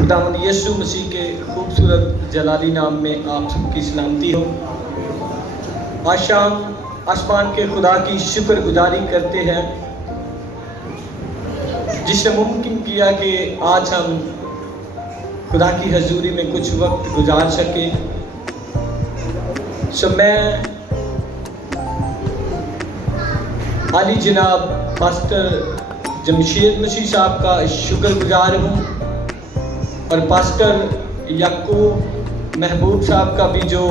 खुदावंद यीशु मसीह के खूबसूरत जलाली नाम में आप सबकी सलामती हो। आज शाम आसमान के खुदा की शुक्रगुजारी करते हैं जिसने मुमकिन किया कि आज हम खुदा की हजूरी में कुछ वक्त गुजार सके। मैं आली जनाब पास्टर जमशेद मसीह साहब का शुक्रगुजार हूँ और पास्टर याकूब महबूब साहब का भी जो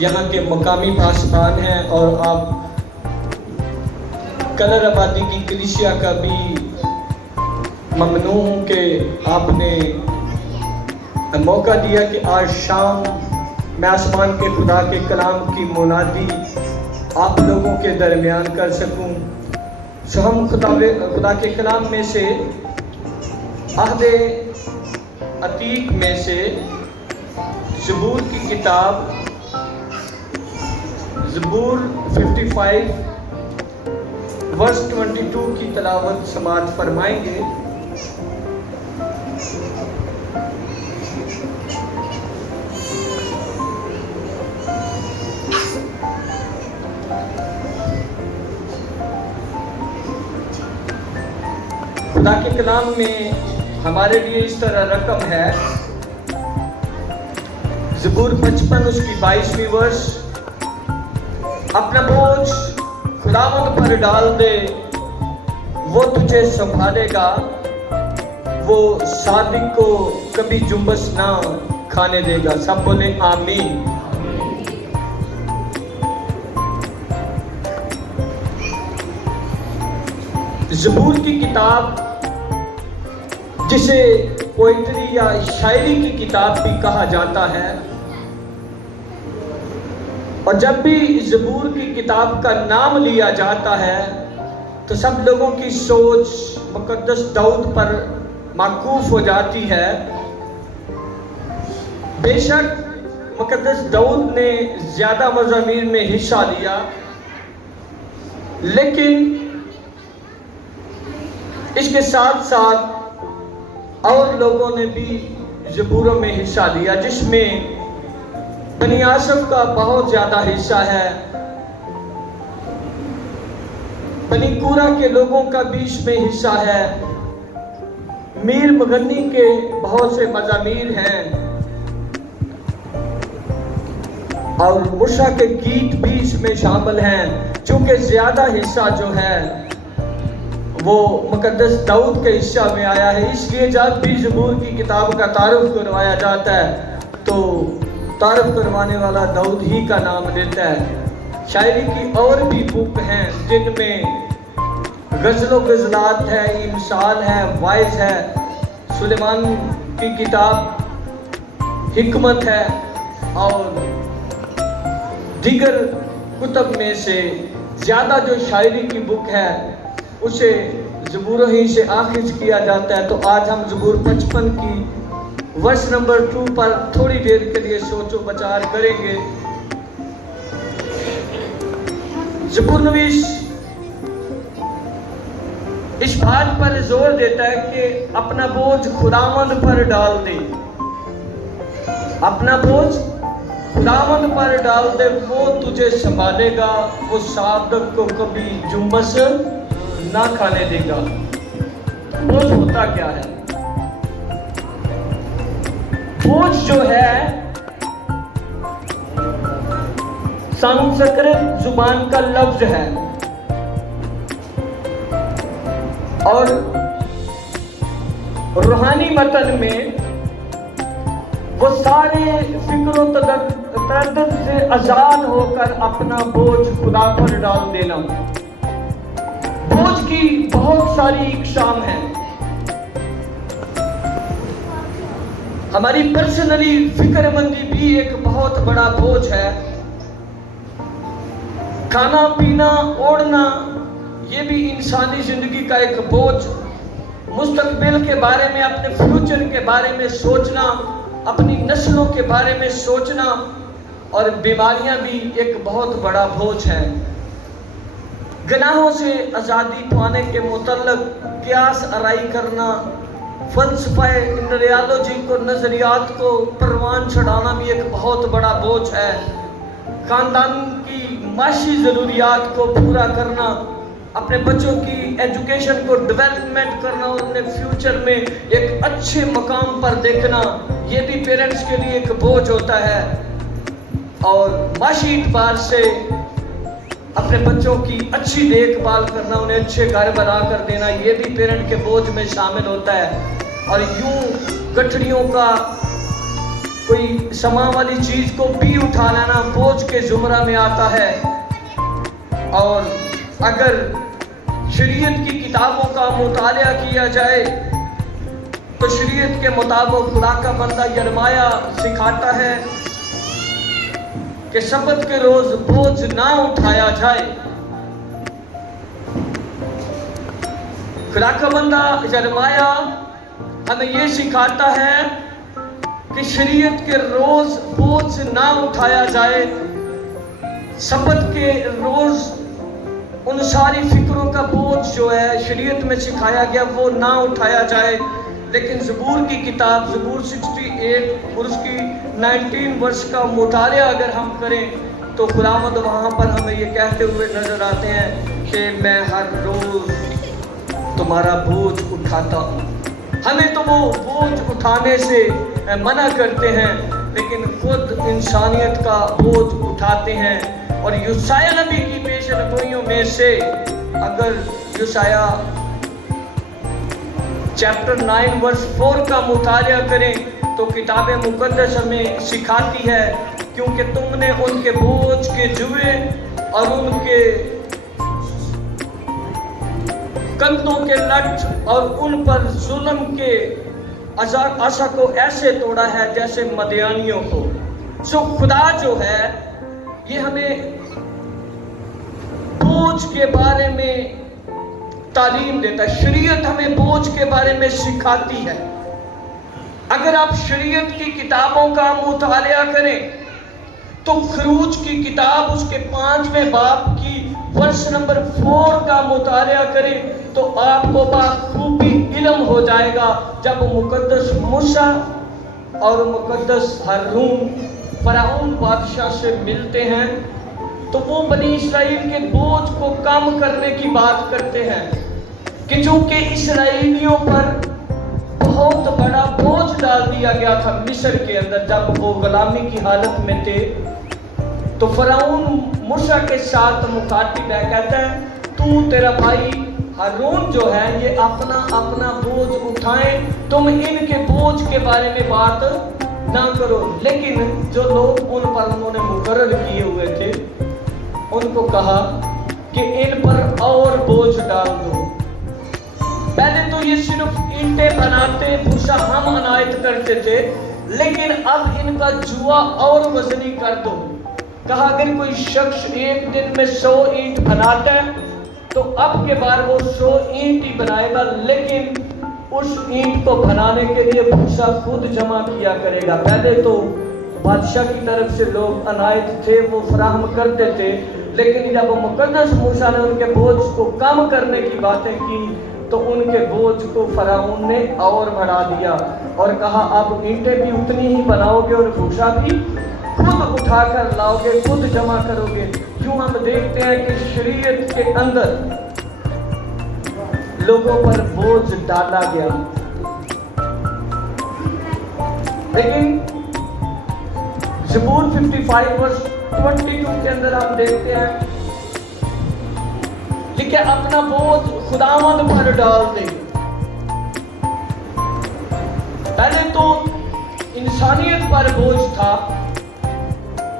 यहाँ के मकामी पासबान हैं, और आप कलर आबादी की कलीसिया का भी ममनू हूँ कि आपने मौका दिया कि आज शाम मैं आसमान के खुदा के कलाम की मुनादी आप लोगों के दरमियान कर सकूं। सो हम खुदा के कलाम में से अहदे अतीक में से ज़बूर की किताब ज़बूर 55 वर्स 22 की तलावत समाअत फरमाएंगे। खुदा के कलाम में हमारे लिए इस तरह रकम है, ज़बूर 55 उसकी 22वीं वर्ष। अपना बोझ खुदावंद पर डाल दे, वो तुझे संभालेगा, वो सादिक को कभी जुम्बस ना खाने देगा। सब बोले आमीन। ज़बूर की किताब जिसे पोइट्री या शायरी की किताब भी कहा जाता है, और जब भी ज़बूर की किताब का नाम लिया जाता है तो सब लोगों की सोच मुक़द्दस दाऊद पर माकूफ हो जाती है। बेशक मुक़द्दस दाऊद ने ज़्यादा मज़ामीन में हिस्सा लिया, लेकिन इसके साथ साथ और लोगों ने भी ज़बूरों में हिस्सा लिया, जिसमें बनी आसफ का बहुत ज़्यादा हिस्सा है, बनी कूरा के लोगों का भी इसमें हिस्सा है, मीर मगनी के बहुत से मज़ामीर हैं, और मूसा के गीत भी इसमें शामिल हैं। चूँकि ज़्यादा हिस्सा जो है वो मुक़द्दस दाऊद के हिस्सा में आया है, इसलिए जब भी ज़बूर की किताब का तारुफ करवाया जाता है तो तारुफ करवाने वाला दाऊद ही का नाम लेता है। शायरी की और भी बुक हैं जिनमें गज़लो गज़लात है, इमसाल है, वाइज है, सुलेमान की किताब हिकमत है, और दीगर कुतब में से ज़्यादा जो शायरी की बुक है उसे ज़बूर ही से आखिज किया जाता है। तो आज हम ज़बूर 55 की वर्ष नंबर 2 पर थोड़ी देर के लिए सोचो विचार करेंगे। ज़बूर नवीस इस बात पर जोर देता है कि अपना बोझ खुदावंद पर डाल दे, अपना बोझ खुदावंद पर डाल दे, वो तुझे संभालेगा, वो सादक को कभी जुम्बस ना खाने देगा। बोझ होता क्या है? बोझ जो है संस्कृत जुबान का लफ्ज है, और रूहानी मतन में वो सारे फिक्र तरद्दुद से आजाद होकर अपना बोझ खुदा पर डाल देना। बोझ की बहुत सारी इकसाम है। हमारी पर्सनली फिक्रमंदी भी एक बहुत बड़ा बोझ है। खाना पीना ओढ़ना ये भी इंसानी जिंदगी का एक बोझ। मुस्तकबिल के बारे में, अपने फ्यूचर के बारे में सोचना, अपनी नस्लों के बारे में सोचना, और बीमारियां भी एक बहुत बड़ा बोझ है। गुनाहों से आज़ादी पाने के मुतल्लक क़ियास आराई करना फलसफा इन रियालॉजी को, नजरियात को परवान चढ़ाना भी एक बहुत बड़ा बोझ है। खानदान की माशी ज़रूरियात को पूरा करना, अपने बच्चों की एजुकेशन को डेवलपमेंट करना और उन्हें फ्यूचर में एक अच्छे मकाम पर देखना, ये भी पेरेंट्स के लिए एक बोझ होता है। और माशी एतबार से अपने बच्चों की अच्छी देखभाल करना, उन्हें अच्छे घर बना कर देना, ये भी पेरेंट के बोझ में शामिल होता है। और यूं गठड़ियों का कोई समा वाली चीज को भी उठा लेना बोझ के जुमरा में आता है। और अगर शरीयत की किताबों का मुतालिया किया जाए तो शरीयत के मुताबिक खुदा का बंदा यरमाया सिखाता है कि सब्त के रोज बोझ ना उठाया जाए। खुदा का बंदा यरमाया हमें ये सिखाता है कि शरीयत के रोज बोझ ना उठाया जाए, सब्त के रोज उन सारी फिक्रों का बोझ जो है शरीयत में सिखाया गया वो ना उठाया जाए। लेकिन ज़बूर की किताब ज़बूर 68 और उसकी 19 वर्ष का मुतालिया अगर हम करें तो खुदावंद वहाँ पर हमें ये कहते हुए नजर आते हैं कि मैं हर रोज तुम्हारा बोझ उठाता हूँ। हमें तो वो बोझ उठाने से मना करते हैं, लेकिन खुद इंसानियत का बोझ उठाते हैं। और यूसाया नबी की पेशगोइयों में से अगर यूसाया चैप्टर 9 वर्स 4 का मुतालिया करें तो किताब मुकद्दस हमें सिखाती है, क्योंकि तुमने उनके बोझ के जुए और उनके कंधों के लठ और उन पर जुल्म के आशा को ऐसे तोड़ा है जैसे मदियानियों को। सो खुदा जो है ये हमें बोझ के बारे में तालीम देता है, शरीयत हमें बोझ के बारे में सिखाती है। अगर आप शरीयत की किताबों का मुतालिया करें तो खरूज की किताब उसके 5वें बाब की वर्ष नंबर 4 का मुतालिया करें तो आपको बाखूबी इल्म हो जाएगा। जब मुकद्दस मूसा और मुकद्दस हारून फराउन बादशाह से मिलते हैं तो वो बनी इसराइल के बोझ को कम करने की बात करते हैं कि चूंकि इसराइलियों पर बहुत बड़ा बोझ डाल दिया गया था मिस्र के अंदर जब वो गुलामी की हालत में थे। तो फराउन मूसा के साथ मुखातिब है, कहता है तू तेरा भाई हारून जो है ये अपना अपना बोझ उठाएं, तुम इनके बोझ के बारे में बात ना करो। लेकिन जो लोग उन पर उन्होंने मुकर्रर किए हुए थे उनको कहा कि इन पर और बोझ डाल दो। पहले तो ये सिर्फ ईंटें बनाते, भूसा हम अनायत करते थे, लेकिन अब इनका जुआ और वजनी कर दो। कहा अगर कोई शख्स एक दिन में 100 ईंट बनाता है तो अब के बार वो 100 ईंट ही बनाएगा, लेकिन उस ईंट को बनाने के लिए भूसा खुद जमा किया करेगा। पहले तो बादशाह की तरफ से लोग अनायत थे वो फराहम करते थे, लेकिन जब मुकद्दस मूसा ने उनके बोझ को कम करने की बातें की तो उनके बोझ को फराउन ने और बढ़ा दिया और कहा अब ईंटें भी उतनी ही बनाओगे और भूसा भी खुद उठाकर लाओगे, खुद जमा करोगे। यूं हम देखते हैं कि शरीयत के अंदर लोगों पर बोझ डाला गया। लेकिन ज़बूर 55 वर्स 22 के अंदर हम देखते हैं कि क्या अपना बोझ खुदावंद पर डाल दे। पहले तो इंसानियत पर बोझ था,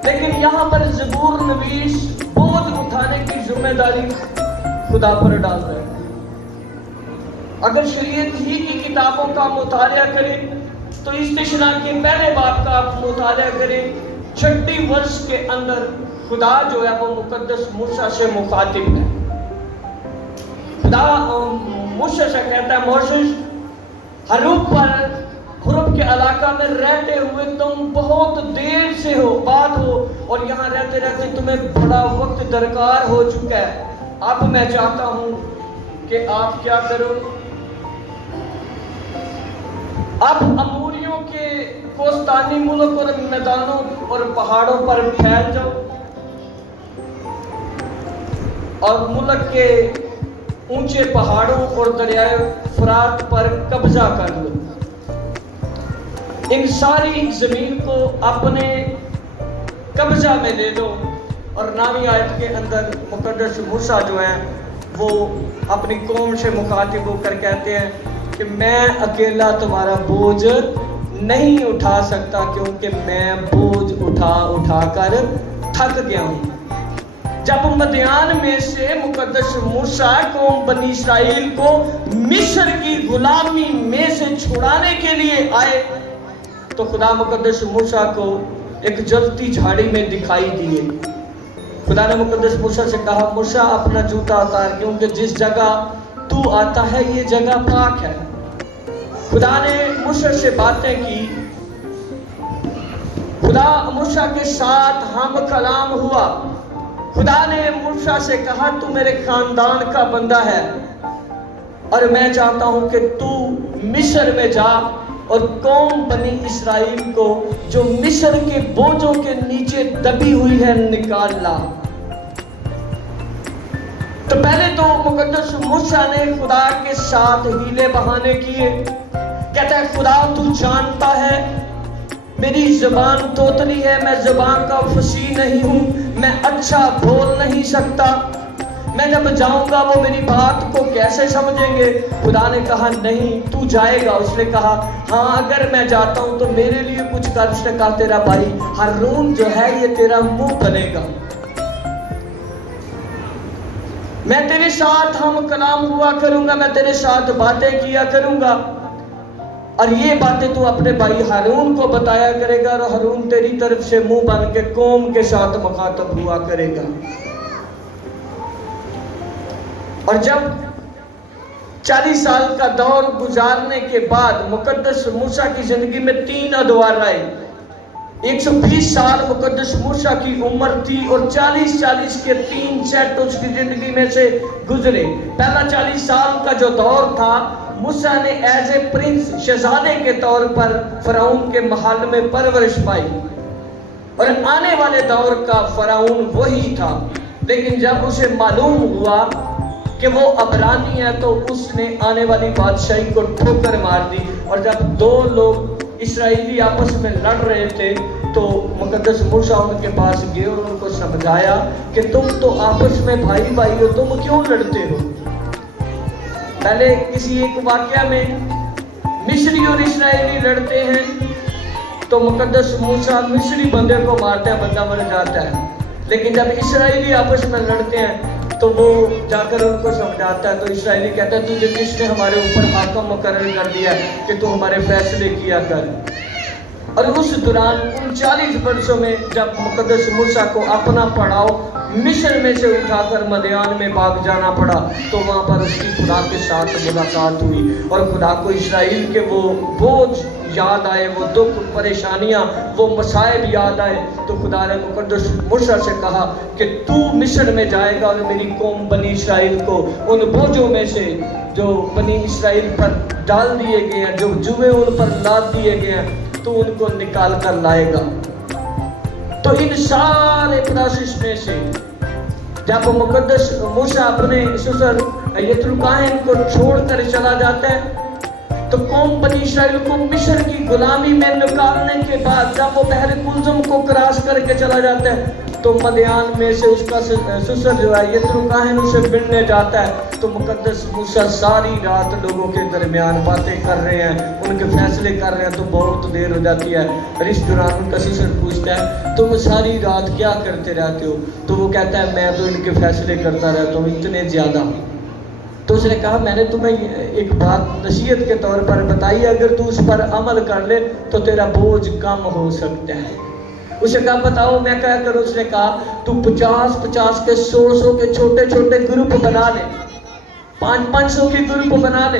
लेकिन यहाँ पर ज़बूर नवीस बोझ उठाने की जिम्मेदारी खुदा पर डाल रहे हैं। अगर शरीयत ही की किताबों का मुतालिया करें तो इस्तिशना के पहले बाब का आप मुतालिया करें, 6 वर्ष के अंदर खुदा जो है वो मुकद्दस मूसा से मुखातिब है। खुदा मूसा से कहता है मोसेस हरूब पर हुरब के इलाका में रहते हुए तुम बहुत देर से हो बात हो और यहाँ रहते रहते तुम्हें बड़ा वक्त दरकार हो चुका है। अब मैं चाहता हूँ कि आप क्या करो, अब अमूरियों के कोस्तानी मुल्क और मैदानों और पहाड़ों पर फैल जाओ और मुल्क के ऊंचे पहाड़ों और दरियाए फरात पर कब्जा कर लो। इन सारी जमीन को अपने कब्जा में ले लो। और नामी आयत के अंदर मुकद्दस मूसा जो है वो अपनी कौम से मुखातिब होकर कहते हैं कि मैं अकेला तुम्हारा बोझ नहीं उठा सकता, क्योंकि मैं बोझ उठा कर थक गया हूं। जब मदियान में से मुकद्दस मूसा कौम बनी इस्राएल को मिस्र की गुलामी में से छुड़ाने के लिए आए तो खुदा मुकद्दस मूसा को एक जलती झाड़ी में दिखाई दिए। खुदा ने मुकद्दस मूसा से कहा, मूसा अपना जूता उतार, क्योंकि जिस जगह तू आता है ये जगह पाक है। खुदा ने मूसा से बातें की, खुदा मूसा के साथ हम कलाम हुआ। खुदा ने मूसा से कहा, तू मेरे खानदान का बंदा है और मैं चाहता हूं कि तू मिस्र में जा और कौम बनी इस्राएल को जो मिस्र के बोझों के नीचे दबी हुई है निकाल ला। तो पहले तो मुकद्दस मूसा ने खुदा के साथ हीले बहाने किए। कहता है, खुदा तू जानता है मेरी जबान तोतली है, मैं जबान का फसीह नहीं हूं, मैं अच्छा बोल नहीं सकता, मैं जब जाऊंगा वो मेरी बात को कैसे समझेंगे। खुदा ने कहा, नहीं तू जाएगा। उसने कहा, हाँ अगर मैं जाता हूं तो मेरे लिए कुछ कर। उसने कहा, तेरा भाई हारून जो है ये तेरा मुंह बनेगा, मैं तेरे साथ हम कलाम हुआ करूंगा, मैं तेरे साथ बातें किया करूंगा और ये बातें तू अपने भाई हारून को बताया करेगा और हारून तेरी तरफ से मुंह बन के कौम के साथ मुखातब हुआ करेगा। और जब 40 साल का दौर गुजारने के बाद मुकद्दस मूसा की जिंदगी में 3 अदवार आए। 120 साल मुकद्दस मूसा की उम्र थी और 40 के 3 सेट उसकी जिंदगी में से गुजरे। पहला 40 साल का जो दौर था, मूसा ने एज ए प्रिंस शहजादे के तौर पर फराउन के महल में परवरिश पाई और आने वाले दौर का फराउन वही था। लेकिन जब उसे मालूम हुआ कि वो अबरानी है तो उसने आने वाली बादशाही को ठोकर मार दी। और जब 2 लोग इस्राएली आपस में लड़ रहे थे तो मुकद्दस मूसा उनके पास गए और उनको समझाया कि तुम तो आपस में भाई भाई हो, तुम क्यों लड़ते हो। पहले किसी एक वाकया में मिस्री और इस्राएली लड़ते हैं तो मुकद्दस मूसा मिस्री बंदे को मारता है, बंदा मर जाता है। लेकिन जब इस्राएली आपस में लड़ते हैं तो वो जाकर उनको समझाता है तो इस्राएली कहता है, तुझे किसने हमारे ऊपर हाकम मुकर्रर कर दिया कि तू हमारे फैसले किया कर। और उस दौरान उन 40 वर्षों में जब मुकद्दस मूसा को अपना पड़ाव मिस्र में से उठाकर मदियान में भाग जाना पड़ा तो वहां पर उसकी खुदा के साथ मुलाकात हुई और खुदा को इस्राएल के वो बोझ याद आए, वो दुख परेशानियां, वो मसाइब याद आए। तो खुदा ने मुकद्दस मूसा से कहा कि तू मिस्र में जाएगा और मेरी कौम बनी इस्राएल को उन बोझों में से जो बनी इस्राएल पर डाल दिए गए हैं, जो जुए उन पर लाद दिए गए हैं, तो उनको निकाल कर लाएगा। तो इन सारे प्रोसेस में से जब मुकद्दस मूसा अपने ससुर यत्रुकाहिन को छोड़कर चला जाता है तो कौम बनी इस्राएल को मिस्र की गुलामी में निकालने के बाद जब वो बहर कुलजुम को क्रॉस करके चला जाता है तो मदियान में से उसका ससुर जो है यत्रुकाहिन उसे मिलने जाता है। तो मुकद्दस मूसा सारी रात लोगों के दरमियान बातें कर रहे हैं, उनके फैसले कर रहे हैं। तो बहुत देर हो जाती है और इस दौरान उनका ससुर पूछता है, तुम सारी रात क्या करते रहते हो। तो वो कहता है, मैं तो इनके फैसले करता रहता हूँ, इतने ज़्यादा। तो उसने कहा, मैंने तुम्हें एक बात नसीहत के तौर पर बताई, अगर तू उस पर अमल कर ले तो तेरा बोझ कम हो सकता है। उसने कहा, बताओ मैं क्या करूं। उसने कहा, तू 50 के 100 के छोटे छोटे ग्रुप बना ले, 500 के ग्रुप बना ले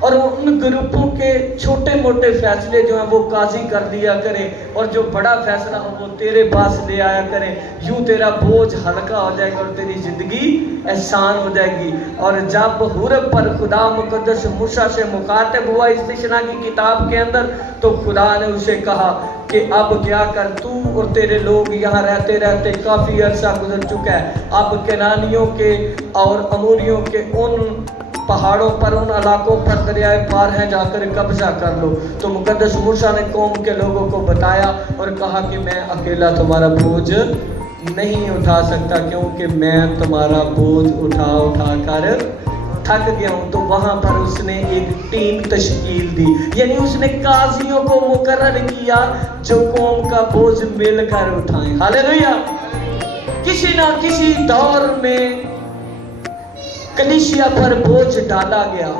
اور ان گروپوں کے چھوٹے موٹے فیصلے جو ہیں وہ قاضی کر دیا کرے، اور جو بڑا فیصلہ ہو وہ تیرے پاس لے آیا کرے. یوں تیرا بوجھ ہلکا ہو جائے گا اور تیری زندگی آسان ہو جائے گی. اور جب حورب پر خدا مقدس موسیٰ سے مخاطب ہوا استثنا کی کتاب کے اندر، تو خدا نے اسے کہا کہ اب کیا کر، تو اور تیرے لوگ یہاں رہتے رہتے کافی عرصہ گزر چکا ہے، اب کنانیوں کے اور اموریوں کے ان پہاڑوں پر، ان علاقوں پر دریائے پار ہیں، جا کر قبضہ کر لو. تو مقدس موسیٰ نے قوم کے لوگوں کو بتایا اور کہا کہ میں اکیلا تمہارا بوجھ نہیں اٹھا سکتا، کیونکہ میں تمہارا بوجھ اٹھا اٹھا کر تھک گیا ہوں. تو وہاں پر اس نے ایک ٹیم تشکیل دی، یعنی اس نے قاضیوں کو مقرر کیا جو قوم کا بوجھ مل کر اٹھائیں. ہاللیلویہ. کسی نہ کسی دور میں کلیسیا پر بوجھ ڈالا گیا،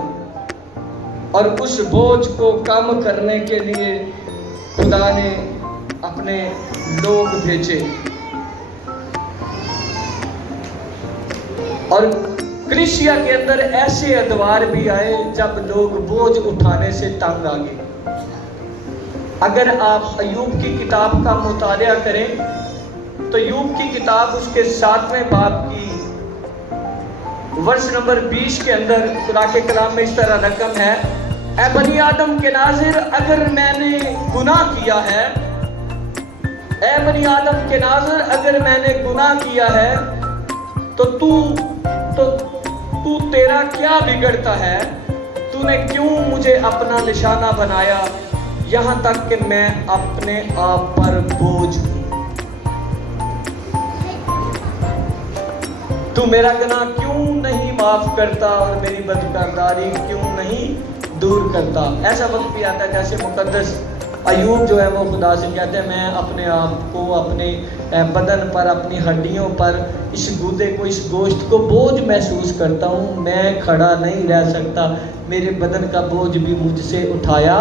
اور اس بوجھ کو کم کرنے کے لیے خدا نے اپنے لوگ بھیجے. اور کلیسیا کے اندر ایسے ادوار بھی آئے جب لوگ بوجھ اٹھانے سے تنگ آ گئے. اگر آپ ایوب کی کتاب کا مطالعہ کریں تو ایوب کی کتاب اس کے 7ویں باب کی ورس نمبر 20 کے اندر خدا کے کلام میں اس طرح رقم ہے: اے بنی آدم کے ناظر، اگر میں نے گناہ کیا ہے، اے بنی آدم کے ناظر اگر میں نے گناہ کیا ہے تو تیرا کیا بگڑتا ہے؟ تو نے کیوں مجھے اپنا نشانہ بنایا، یہاں تک کہ میں اپنے آپ پر بوجھ ہوں؟ تو میرا گناہ کیوں نہیں معاف کرتا اور میری بدکرداری کیوں نہیں دور کرتا؟ ایسا وقت بھی آتا ہے جیسے مقدس ایوب جو ہے وہ خدا سے کہتے ہیں میں اپنے آپ کو، اپنے بدن پر، اپنی ہڈیوں پر اس گودے کو، اس گوشت کو بوجھ محسوس کرتا ہوں، میں کھڑا نہیں رہ سکتا، میرے بدن کا بوجھ بھی مجھ سے اٹھایا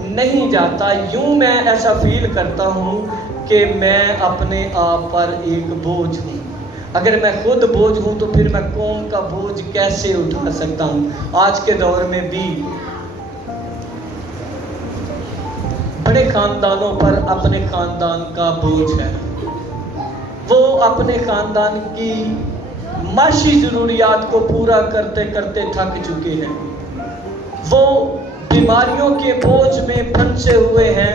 نہیں جاتا. یوں میں ایسا فیل کرتا ہوں کہ میں اپنے آپ پر ایک بوجھ ہوں. اگر میں خود بوجھ ہوں تو پھر میں قوم کا بوجھ کیسے اٹھا سکتا ہوں؟ آج کے دور میں بھی بڑے خاندانوں پر اپنے خاندان کا بوجھ ہے. وہ اپنے خاندان کی معاشی ضروریات کو پورا کرتے کرتے تھک چکے ہیں. وہ بیماریوں کے بوجھ میں پھنسے ہوئے ہیں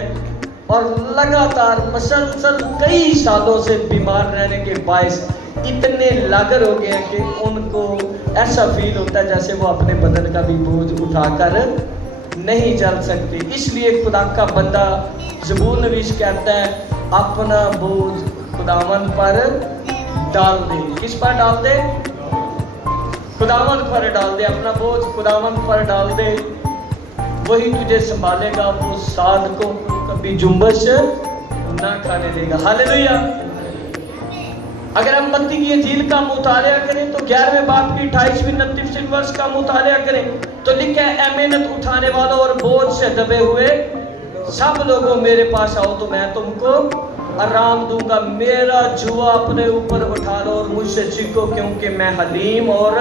اور لگاتار مسلسل کئی سالوں سے بیمار رہنے کے باعث اتنے لاغر ہو گئے ہیں کہ ان کو ایسا فیل ہوتا ہے جیسے وہ اپنے بدن کا بھی بوجھ اٹھا کر نہیں چل سکتے. اس لیے خدا کا بندہ زبور نویس کہتا ہے اپنا بوجھ خداوند پر ڈال دے. کس پر ڈال دے؟ خداوند پر ڈال دے. اپنا بوجھ خداوند پر ڈال دے، وہی تجھے سنبھالے گا، وہ ساتھ کو کبھی جنبش نہ کھانے دے گا. ہاللیلویہ. اگر ہم متی کی انجیل کا مطالعہ کریں تو 11ویں باب کی 28ویں 29ویں ورس کا مطالعہ کریں تو لکھا ہے اے محنت اٹھانے والوں اور بوجھ سے دبے ہوئے سب لوگوں میرے پاس آؤ تو میں تم کو آرام دوں گا. میرا جوا اپنے اوپر اٹھا لو اور مجھ سے سیکھو، کیونکہ میں حلیم اور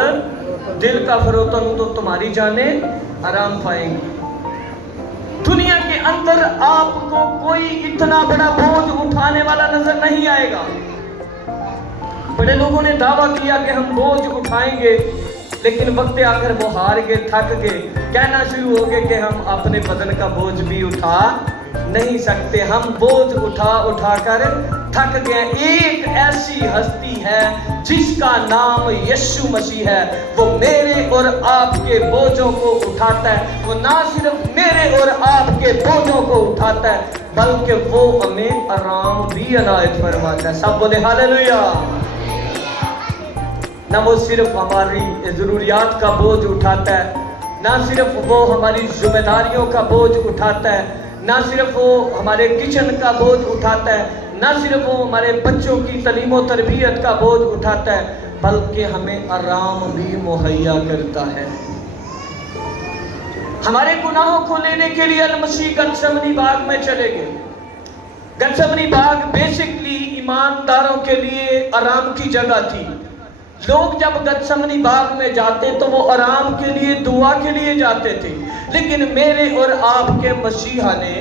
دل کا فروتن ہوں، تو تمہاری جانیں آرام پائیں گی. دنیا کے اندر آپ کو کوئی اتنا بڑا بوجھ اٹھانے والا نظر نہیں آئے گا. بڑے لوگوں نے دعویٰ کیا کہ ہم بوجھ اٹھائیں گے، لیکن وقت آخر وہ ہار گئے، تھک گئے، کہنا شروع ہو گئے کہ ہم اپنے بدن کا بوجھ بھی اٹھا نہیں سکتے. ہم بوجھ اٹھا اٹھا کر تھک گئے. ایک ایسی ہستی ہے جس کا نام یسوع مسیح ہے، وہ میرے اور آپ کے بوجھوں کو اٹھاتا ہے. وہ نہ صرف میرے اور آپ کے بوجھوں کو اٹھاتا ہے بلکہ وہ ہمیں آرام بھی عنایت فرماتا ہے. سب بولے ہاللیلویہ. نہ وہ صرف ہماری ضروریات کا بوجھ اٹھاتا ہے، نہ صرف وہ ہماری ذمہ داریوں کا بوجھ اٹھاتا ہے، نہ صرف وہ ہمارے کچن کا بوجھ اٹھاتا ہے، نہ صرف وہ ہمارے بچوں کی تعلیم و تربیت کا بوجھ اٹھاتا ہے، بلکہ ہمیں آرام بھی مہیا کرتا ہے. ہمارے گناہوں کو لینے کے لیے المسیح گتسمنی باغ میں چلے گئے. گتسمنی باغ بیسکلی ایمانداروں کے لیے آرام کی جگہ تھی. لوگ جب گتسمنی باغ میں جاتے تو وہ آرام کے لیے، دعا کے لیے جاتے تھے، لیکن میرے اور آپ کے مسیحا نے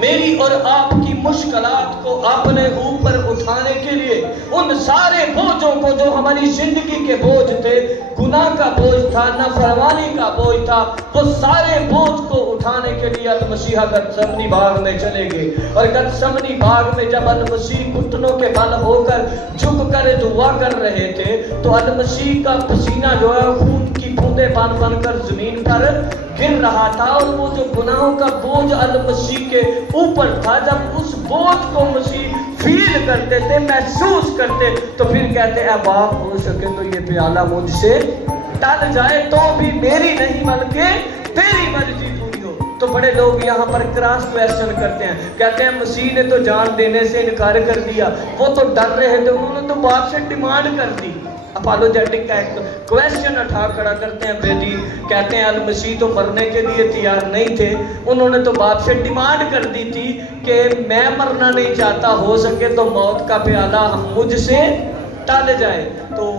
میری اور آپ کی مشکلات کو اپنے اوپر اٹھانے کے لیے ان سارے بوجھوں کو جو ہماری زندگی کے بوجھ تھے، گناہ کا بوجھ تھا، نافرمانی کا بوجھ تھا، وہ سارے بوجھ کو اٹھانے کے لیے المسیح گتسمنی باغ میں چلے گئے۔ اور گتسمنی باغ میں جب المسیح گھٹنوں کے بل ہو کر جھک کر دعا کر رہے تھے تو المسیح کا پسینہ جو ہے خون کی بوندیں بن بن کر زمین پر گر رہا تھا، اور وہ جو گناہوں کا بوجھ المسیح کے اوپر تھا، جب اس بوجھ کو مسیح فیل کرتے تھے، محسوس کرتے، تو پھر کہتے اے باپ ہو سکے تو یہ پیالہ مجھ سے ٹل جائے، تو بھی میری نہیں بلکہ تیری مرضی پوری ہو۔ تو بڑے لوگ یہاں پر کراس کویسچن کرتے ہیں، کہتے ہیں مسیح نے تو جان دینے سے انکار کر دیا، وہ تو ڈر رہے تھے، انہوں نے تو باپ سے ڈیمانڈ کر دی۔ اپالوجیٹک کا ایک کویسچن اٹھا کھڑا کرتے ہیں بیٹی، کہتے ہیں المسیح تو مرنے کے لیے تیار نہیں تھے، انہوں نے تو باپ سے ڈیمانڈ کر دی تھی کہ میں مرنا نہیں چاہتا، ہو سکے تو موت کا پیالہ مجھ سے ٹل جائے۔ تو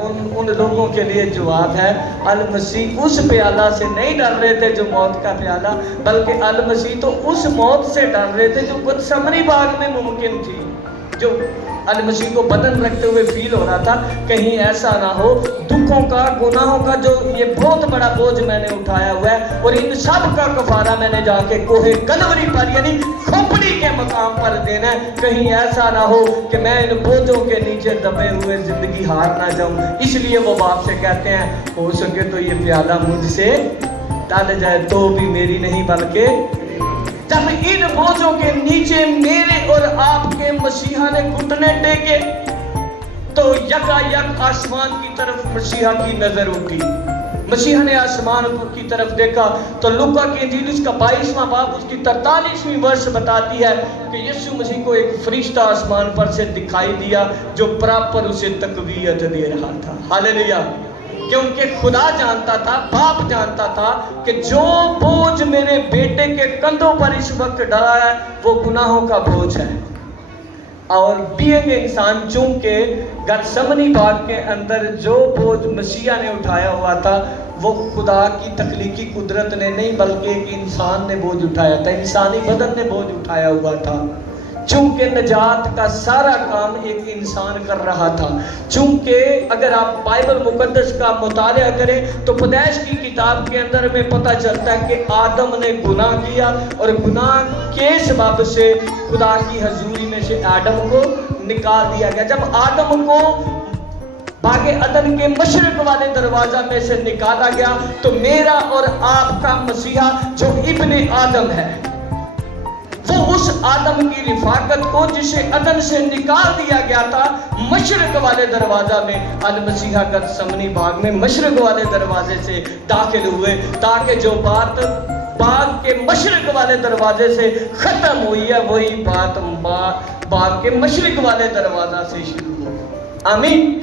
ان لوگوں کے لیے جواب ہے، المسیح اس پیالہ سے نہیں ڈر رہے تھے جو موت کا پیالہ، بلکہ المسیح تو اس موت سے ڈر رہے تھے جو گتسمنی باغ میں ممکن تھی، جو المسیح کو بدن رکھتے ہوئے فیل ہو رہا تھا، کہیں ایسا نہ ہو دکھوں کا، گناہوں کا جو یہ بہت بڑا بوجھ میں نے اٹھایا ہوا ہے، اور ان سب کا کفارہ میں نے جا کے کوہ کلوری پر یعنی کھوپڑی کے مقام پر دینا ہے، کہیں ایسا نہ ہو کہ میں ان بوجھوں کے نیچے دبے ہوئے زندگی ہار نہ جاؤں۔ اس لیے وہ باپ سے کہتے ہیں ہو سکے تو یہ پیالہ مجھ سے ٹل جائے، تو بھی میری نہیں بلکہ۔ جب ان بوجھوں کے نیچے میرے اور آپ کے مسیحا نے گھٹنے ٹیکے تو یکا یک آسمان کی طرف مسیحا کی نظر اٹھی۔ مسیحا نے آسمان کی طرف دیکھا تو لوکا کی انجیل اس کا 22واں باب اس کی 43ویں ورس بتاتی ہے کہ یسوع مسیح کو ایک فرشتہ آسمان پر سے دکھائی دیا جو پراپر اسے تقویت دے رہا تھا۔ ہاللیلویہ! کیونکہ خدا جانتا تھا، باپ جانتا تھا کہ جو بوجھ میرے بیٹے کے کندھوں پر اس وقت ڈالا ہے وہ گناہوں کا بوجھ ہے۔ اور بینگ انسان، چونکہ گتسمنی باغ کے اندر جو بوجھ مسیح نے اٹھایا ہوا تھا وہ خدا کی تخلیقی قدرت نے نہیں بلکہ ایک انسان نے بوجھ اٹھایا تھا، انسانی بدن نے بوجھ اٹھایا ہوا تھا۔ چونکہ نجات کا سارا کام ایک انسان کر رہا تھا، چونکہ اگر آپ بائبل مقدس کا مطالعہ کریں تو پیدائش کی کتاب کے اندر میں پتہ چلتا ہے کہ آدم نے گناہ کیا، اور گناہ کے سبب سے خدا کی حضوری میں سے آدم کو نکال دیا گیا۔ جب آدم کو باغ عدن کے مشرق والے دروازہ میں سے نکالا گیا تو میرا اور آپ کا مسیحا جو ابن آدم ہے وہ اس آدم کی رفاقت کو جسے عدن سے نکال دیا گیا تھا مشرق والے دروازہ میں، المسیح گتسمنی باغ میں مشرق والے دروازے سے داخل ہوئے، تاکہ جو بات باغ کے مشرق والے دروازے سے ختم ہوئی ہے وہی بات باغ کے مشرق والے دروازہ سے شروع ہو۔ آمین۔